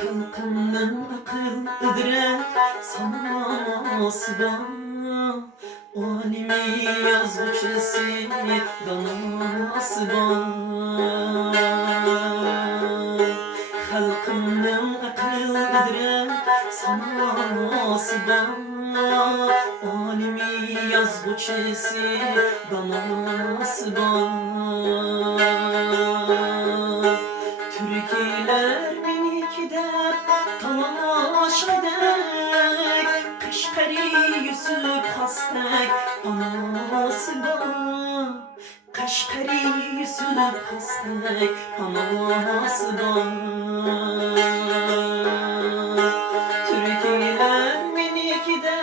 Halkımın akıl idrak sanması var. Alimi yazıcısı danası var. Halkımın akıl idrak sanması var. Alimi yazıcısı danası var. Türkiye'ler talaş edek, Kaşkari Yusuf hastek anası var. Kaşkari Yusuf hastek anası var. Türkiye'ler menikide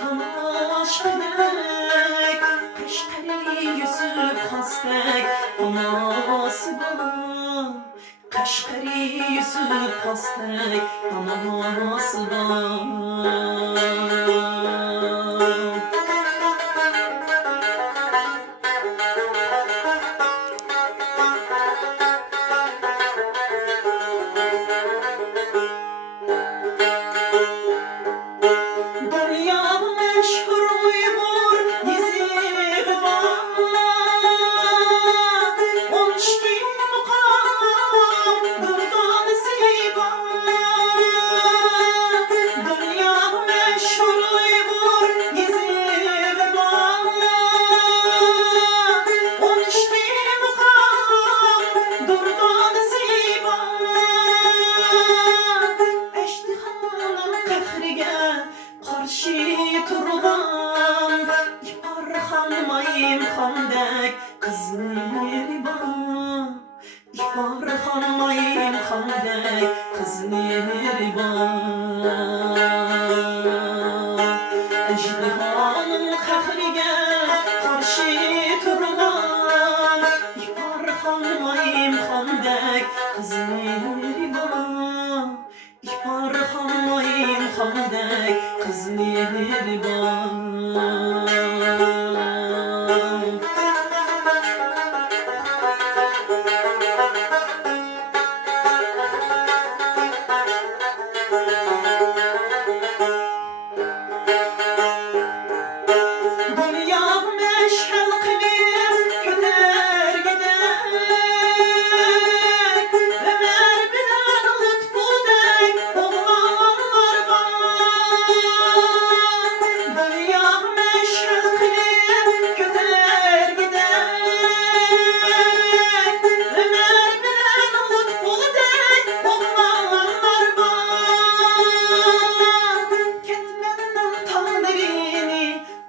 talaş edek, Kaşkari Yusuf hastek anası var. Kaşkari Yusuf hastek anası var. Dünya meşhur Uygur yüzü var. Turgan ipar xanmayım xandek kızları var. İpar xanmayım xandek kızları var. Ejdihanın kahrige karşı turgan ipar xanmayım xandek kızları var. İpar xanmayım xandek kızları var. Dünya meşhel kılır köder gider. Ömer bilen lütfu dek oğlanlar var. Dünya meşhel kılır köder gider. Ömer bilen lütfu dek oğlanlar var. Ketmenin tanrını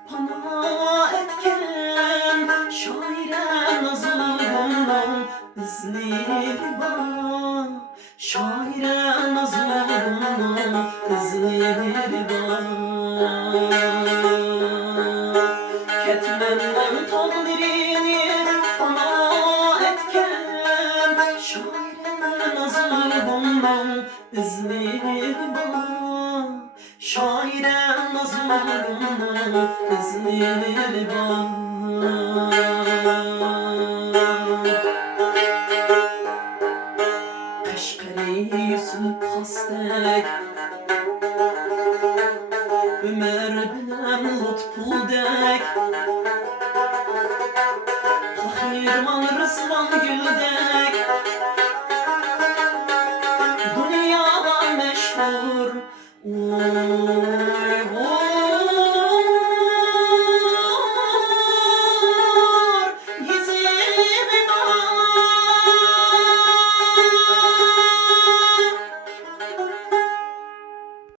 pana etken şaire nazırımın izleri var. Şaire nazırımın izleri var. Ketmenin tanrını pana etken şaire nazırımın izleri var. Şaire nazırımın izleri var. Kaşkari Yusuf hastek Ömer bilen lütfu dek Kahirman Rızvan Gül'dek